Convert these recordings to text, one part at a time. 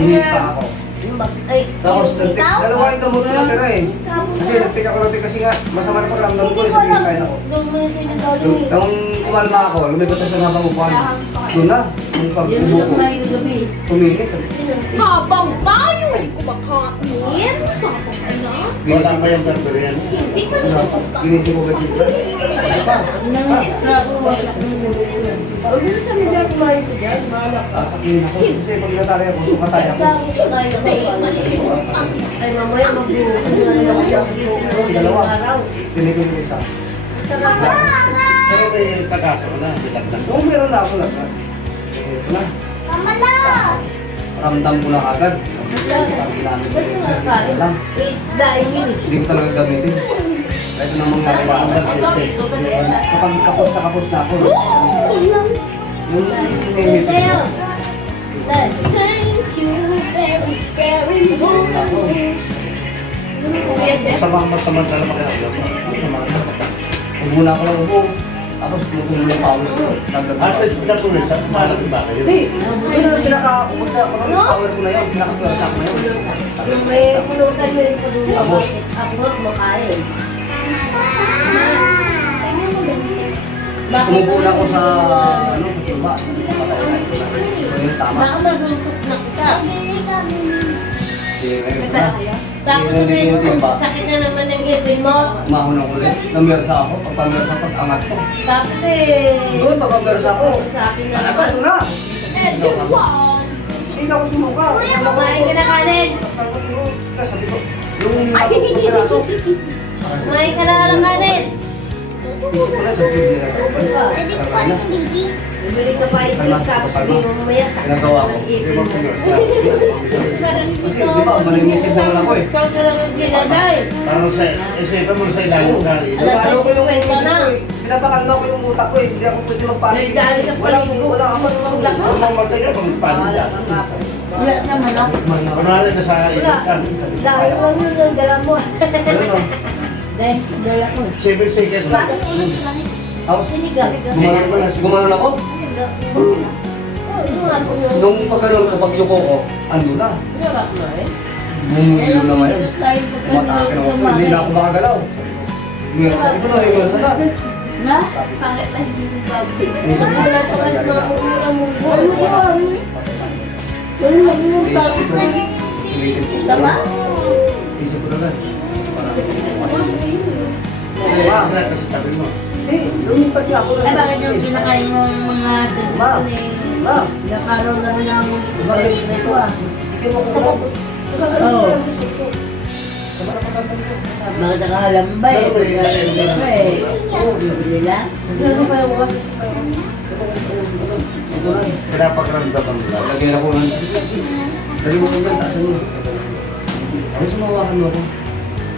Sinita ako. Ay, Tapos, dalawa yung gamot ko natira eh. Kasi nagtik ako natin kasi nga, masama na pakiramdam ko, sabihin kain ako. Nung kumalma ako, lumipat ako sa habang upuan. Doon na, yung pag-ubo ko. Tumili, sabi. Habang tayo ay kumakain, sabi ko na. Wala pa yung barbarian. Hindi ko na Ginisip ko ba siya? Kakakin ako, kasi pag natari ako, sukatay ako. Ay, mamaya mag-uusap. Dalawa. Tinigil ko isa. Pero may kakaso ka na, may dagdag. Oo, meron na ako lang. Ito na. Mama na! Ramdam ko lang agad. Sabi namin ko lang. Hindi ko talaga gamitin. Kahit nang mangyari ba ang kapag kapos na ako. Yung nililito ko. Thank you very, very much. Masamang masamantala makiramdam mo. Huwag muna ako lang upo. Tapos tumutuloy yung pawis ko. At least pinapulisan, malaki ba kayo? Hindi. Hindi na pinaka-ubod na ako. Power ko na yun. Pinaka-pwersa ko na yun. Tapos, Ako nga kumakain. tumubo na ako sa, ano, sa tulba. Patay na ito na. So yun, tama. Baka nabuntot na kita. Hindi, ngayon May na. pera kayo? Tapos ngayon, sakit na naman ng ngipin mo. Umahon ako ulit. Namersa ako. Pagpamersa, pag-angat ko. Tapos eh... Doon, pagpamersa ako. Sa akin na Ano naman. na? Everyone! Hindi na ako sumuka. Kumain ka na kanin. Sabi ko, yung pagpapiraso. Kumain ka na ng kanin. Isip ko na, sabi ko, Pwede ko pa ng baby. Bibili ka pa ito. Tapos sabihin mo mamaya sakit ginagawa ko. ng ngipin mo. Kasi di ba, maninisid naman ako eh. Ikaw ka lang yung ginaday. Parang sa, isipan mo sa ilalim ka rin. Alas Pinapakal ko yung 6:50 isip na. ko eh. Pinapakalma ko yung utak ko eh. Hindi ako pwede magpanik. Ay, dahil sa paligid. Wala ako magpanik. Kung mamatay ka, pagpapalit ka. Wala sa manok. Kunwari na sa Wala. ilot ka. Dahil lang yun yung dala mo. Ano no? Dahil dala ko. 7 seconds lang. Bakit ulo sila? Ako, Sinigang. gumanon ako. Nung pagkaroon ko, pagyuko ko, ando na. Bumulilo na ngayon. Matake na ako. Hindi na ako makagalaw. Sabi ko na, iwas na. Na? Pangit na hindi mo babi. Minsan ko, Wala pa mas magagalaw. makuha mo. Wala mo yung tapos na yun. Ulitin ko. Tama? Isip ko na lang. Wala ka sa tabi mo. Hindi, lumipat niya ako. Ay, bakit yung pinakain mo mga sasito ni... Ma, Nakaraw lang ng... bakit Ito ah. Bigyan mo ko. Oo. Mga nakahalambay. Oo, bibili lang. Ano kaya bukas? Pinapakaramdaman mo lang. Lagyan ako ng... Dali mo kong ganda, asan mo? Ano sumawakan mo ako?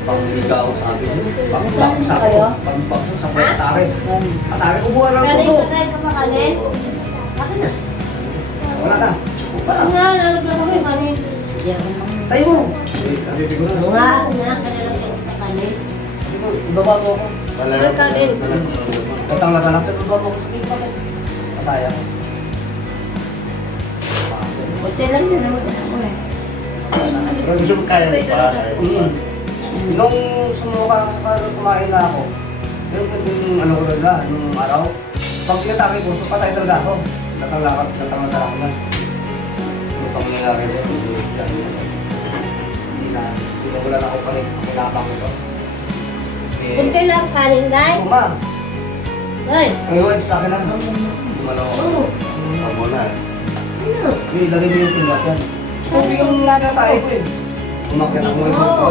Pag-higa ako sa akin. Pag-baksa ako. Pag-baksa sa atake. Atake, ubuhan lang Kanin ko. ka kahit ka makanin? Bakit na? Wala na. Oo nga, nalagyan ko ng kanin. Hindi ako makanin. Tayo mo. Sabi ko na. Oo nga, kanilagyan ko ng kanin. Sabi ko, ibaba mo ako. Wala May kanin. Katang-latang sa ibaba mo ako. Sabi ko, patay ako. Buti lang yun naman ako eh. Pero gusto mo kaya mo pa, kaya mo pa. Nung sumuka sa karoon, kumain na ako. Yung ano ko talaga, nung araw. Pag pinatake ko, so patay talaga ako. Natanglakap, natanglatang ako na. Yung pangyayari na yun, hindi na, wala na ako palit. Pinapang ko to. Buti lang kanin, guys. Kuma, Ay, ngayon sa akin lang. Gumalaw ako. oo. Amo na. Ano? May lagay mo yung tindat yan. Tubig ang lana tayo ko eh. Umakyat ako yung Oo.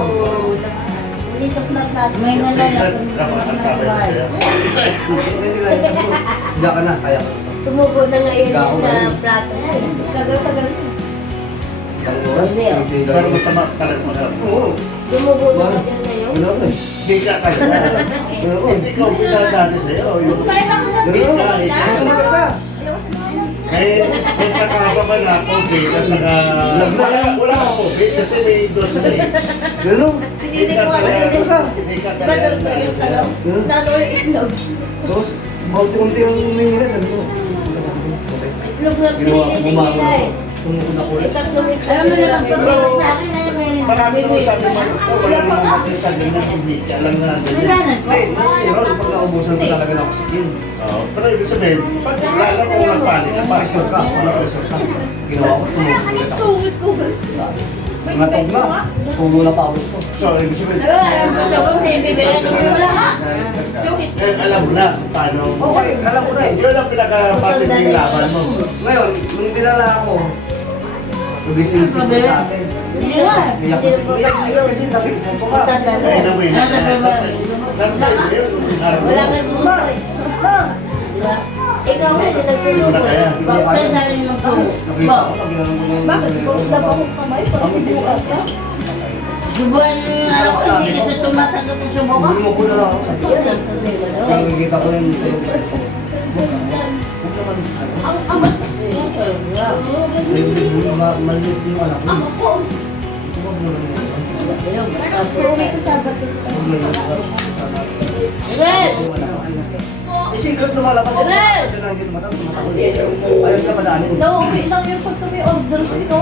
Dito na tayo. May Kapag ang tabi na sa'yo. hindi lang isa ko. Hindi ka na, kaya ko. Sumubo na ngayon Ikaw, yan sa ano? plato. Tagal-tagal na. Ilang oras? Hindi, oh. Pero masama talaga magaramdam. Oo. Sumubo na ka dyan sa'yo. Wala ko eh. Hindi ka kaya. Hindi ko pinadali sa'yo. Yung hindi ka, Ay, sumagal ka. may kakasama na COVID at saka wala ka COVID kasi may dos na eh. Ganun. Hindi ka talaga. Hindi ka talaga. Lalo yung itlog. Tapos, bawat unti ang humingi na, sabi ko. Itlog na pinili nila eh. Tumukod ako ulit. Alam mo naman, pag sa akin, alam mo yun. Marami naman sabi mo, wala naman kasi sabi na hindi ka alam na ganyan. Hey, meron pag naubusan ko talaga ng oxygen. Oo, pero ibig sabihin, pag lalo kung nagpanik ka, Pressure ka, wala pressure ka. Ginawa ko, tumukod ulit ako. Sungit ko ba? Natog na, puno na pawis ko. so ibig sabihin, alam mo na kung paano. Okay, alam ko na eh. Yun ang pinaka-patinding laban mo. Ngayon, nung dinala ako, nagising ko sa akin. Iyak ko siya kasi nakikita ko ka. Ay, namin na. Wala kang sumukoy. Diba? Ikaw nga, hindi nagsusukoy. Bakit sa rin yung suko? Nakita ko pag ginanong ko yung... Bakit? Bakit na ba akong kamay? Parang bukas ka? Subuhan niyo yung anak ko, hindi kasi tumatanggap ng subo ko. Hindi mo ko na lang ako sabi. Yun lang, tuloy mo daw. Nakikita ko yung sa'yo. Maliit yung anak mo. Ako. Huwag mo lang yun. Uuwi sa Sabat. Huwag mo lang yun. Red! Secret lumalabas. Red! Ito na hindi tumatakot. Ayos ka madaanin. Nauwi lang yung pag kami order ko ito.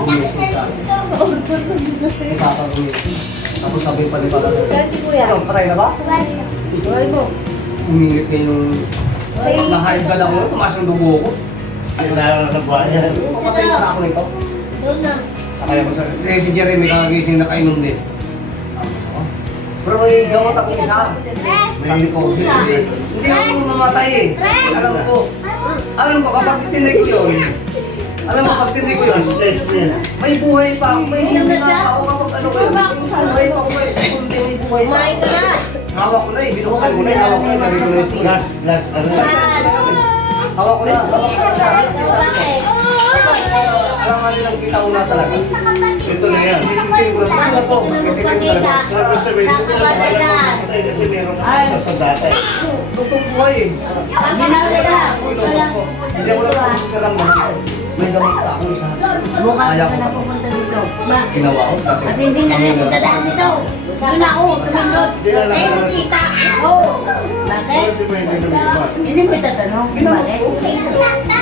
Order na bigay. Ipapagawin. Tapos sabi pa ni Pala. Kaya si Kuya. Ano, patay na ba? Tuloy mo. Umingit niya yung... Na-hide ka lang yun, tumaas yung dugo ko. Ay, nakakabuha yan. Papatay na ako nito. Doon na. Sakay ako sa... Si Jeremy kakagising na kainom din. Pero may gamot ako isa. Sabi ko, hindi ako mamatay eh. Alam ko. Alam ko, kapag tinig yun, alam mo, pag tinig ko yun, may buhay pa ako. May hindi na ako kapag ano ko yun. May pa ako may kundi, may buhay pa. Kumain ka na. Hawak ko na eh, binuksan ko na eh. Hawak ko na eh, lagay ko na yung Last, ano? hawak ko na. Hawak ko na. Ikaw ba eh? Alam nga nilang kita ko na talaga. Ito na yan. Tinitin ko lang. Ano po? Tinitin ko lang. Sabi sabihin, hindi ko alam kung patay kasi meron ako sa data. Tugtong buhay eh. Hindi ako lang sa ramdaman. May gamot pa ako isa. Bukas Ayaw ka ko. na pupunta dito. Ma. Ginawa ko dati. At hindi na rin dadaan dito. Doon ako, sumunod. Hindi na lang Eh, ako. kita ako. Bakit? Hindi mo hindi naman iba. Hindi mo itatanong kung bakit?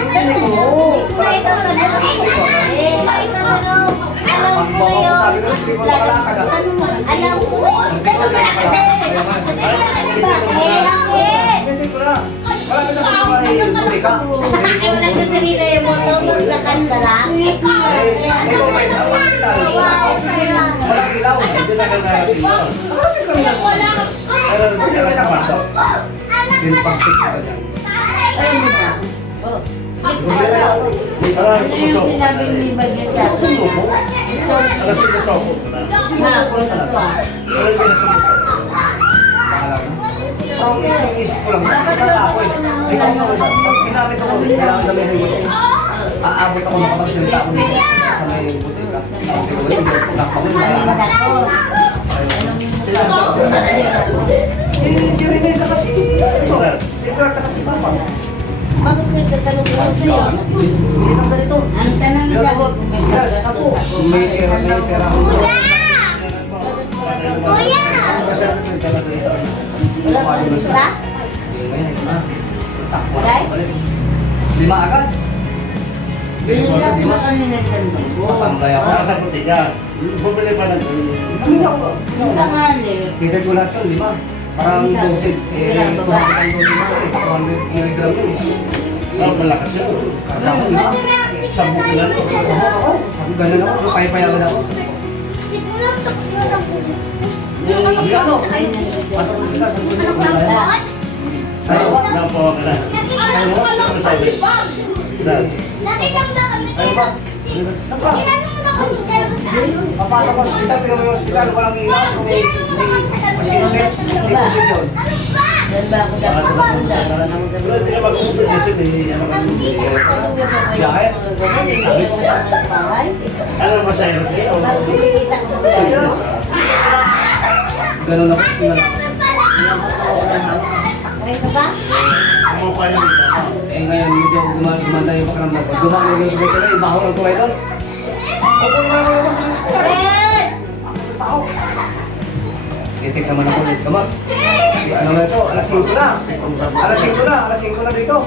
Sabi ko, oo. Kumain ka na. Kumain ka na. Alam Pag ko na bawa ko yun. sabi ko, hindi ko nakalakad ah. Alam ko. Hindi ko nakalakad. Kaya nga, hindi ko na. Marami na sa mga huli ka. Ayaw na kasalina yung motor mo sa kandala. Ikaw ba ito? Walang ilaw. Hindi na ka nakakita. Pero hindi ka nakapasok. Pinapagpit ka dyan. Ayun mo na. Oh. Parang Ito yung sumusok. sinabi ni Bagay sa akin. Sumuko? Ano sumusok ko na? Sumuko ko talaga. Pero hindi na sumusok. Alam mo? Ang isang isip ko lang, isa ako eh. Ikaw na ako. Pag ginamit ako, kailangan namin yung buto. Aabot ako makapagsalita ako dito sa may butil ka. Sabi ko, hindi ako nakapagod. Paninda ko. Si Renesa kasi, ito, si Brad sa kasi Papa. Bakit nagtatanong ko lang sa'yo? Hindi lang ganito. Ang tanong Pero sa ako, akin, may yan, pagkasto ako, sa ako. may pera ako. Wala ka ng isa? Hindi ngayon, ito na. Takbo na ako balik. 5 agad. Binila ko ba kanina yung tanong ko? Patangay ako. Nasa puti ka. Bumili pa ng Hindi ako. Yung tangali. Kita ko lahat yun, 5. Parang dosin. Eh, 200 ang dosin na. 200 kilogram yun. malakas yun. Kasi ako, 5. Sabog ka lang. Sabok ako. Sabi, ganun ako. Paypayagan ako. Hindi ano. Pasok ko sila. Sabi ko, hindi ko kaya. Ayaw ba? Napo ka na. Ayaw ba? Ano sabi? Dad. Ayaw ba? Napa? Papasok ko kita, tingnan mo yung hospital, walang ilaw, may pasyente, may COVID yun. Saan ba ako dapat pupunta? Pero hindi ka mag-umpit kasi may ano ka. Biyahe? Ano masaya rin kayo? Ganun ako, tingnan ako. Okay ka ba? Ano pa yun dito? Eh ngayon, medyo gumanda yung pakiramdam ko. Gumanda yung hospital, yung baho ng tulay doon. Opo na ako yung Red! baho. Titik naman ako ulit. Come on. Ano na ito? Alas 5 na. Alas 5 na. Alas 5 na dito.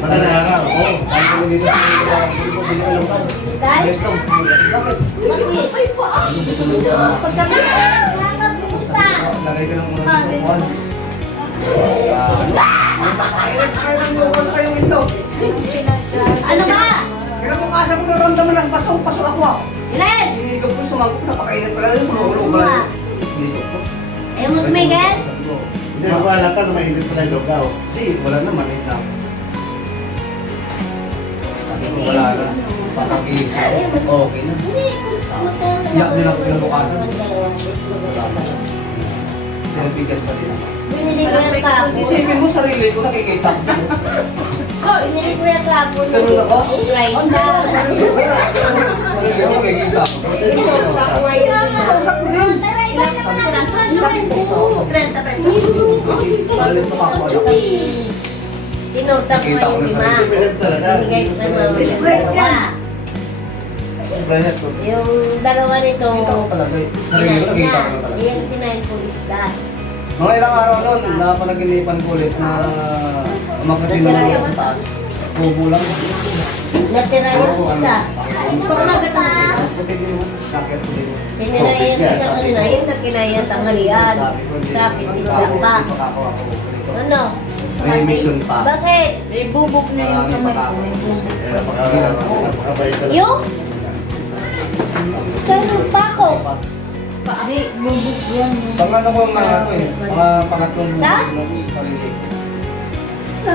Magandang araw. Oo. Sabi ko dito sa dito. Bili ka lang daw. Metro. Bakit? Lagay ka lang muna sa kukuhan. Kaya ito. Ano ba? Kinabukasan ko naramdaman ng pasok ako ah. Ilan? Hinihigaw ko sumagot, napakainit pala rin. Puro-ulo ba? Hinihigaw ko. Ayaw mo tumigil? Hindi ako alata na mainit pala yung lugaw. Kasi wala naman, eh lang. Sabi ko wala na. Papagising ko. Okay na. Iyak din ako kinabukasan. Pinabigas pa din ako. Binili ko yung kapon. Isipin mo sarili ko, nakikita ko. Binili ko yung kapon. Ganun ako? Right na. Sarili ko, nakikita ko. Tinurta ko ngayon. Kausap ko din. Balik pa ako. Tinurta ko ngayon, lima. Pinag talaga. Binigay ko kay mama ng dalawa. Brehat ko. Yung dalawa nito, Nakikita ko talaga eh. Sarili ko, nakikita ko na talaga. yung kinain ko isda. Mga ilang araw noon, napanaginipan ko ulit na umakatin na ako sa taas. Tubo lang. Natira yung isa. Puti din mo. Nakit ko din mo. Tinira yung isa kanina, yung na kinain tanghalian. Sapit isda pa. Ano? May mission pa. Bakit? May bubog na yung kamay ko. Kaya napakabay talaga. Yung? Saan yung pako? Di, bubog yan. Pangano ko mga ano eh, mga pangatlong Sa? buhay mo sa sarili ko. Sa